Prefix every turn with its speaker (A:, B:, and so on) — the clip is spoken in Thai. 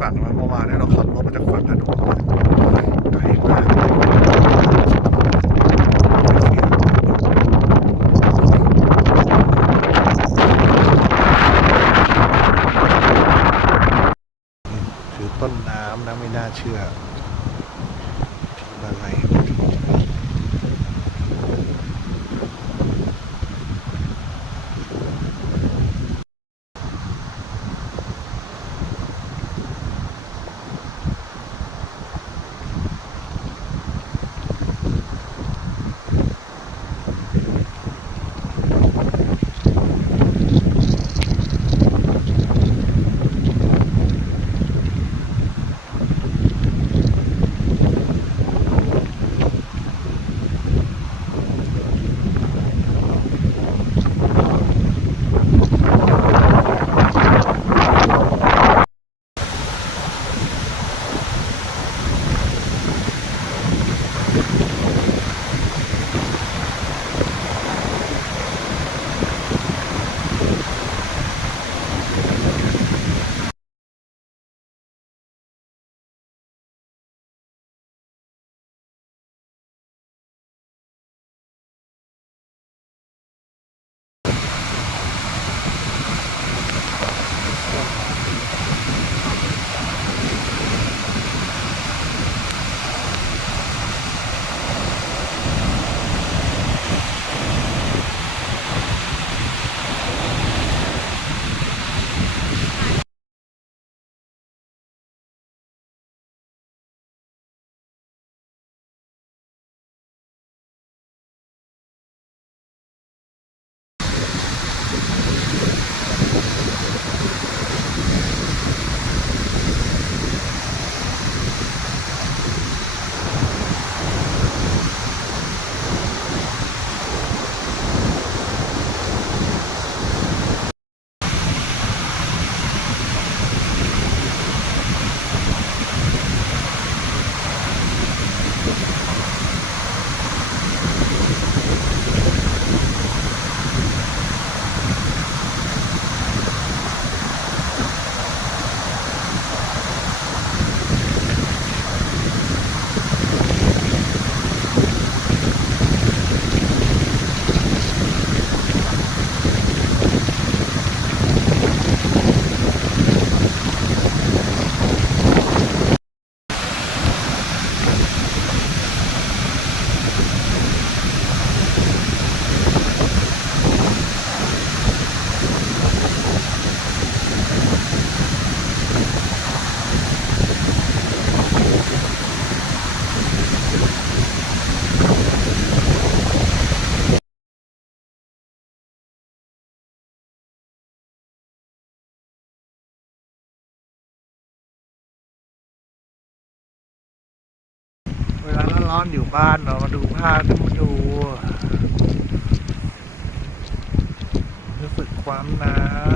A: ฝั่งว่าเมื่อวานเนี่ยเราขับรถมาจากฝั่งถนนไกลมากคือต้นน้ำนะไม่น่าเชื่อ เวลาร้อนๆอยู่บ้านเรามาดูภาพที่มาดู รู้สึกความหนาว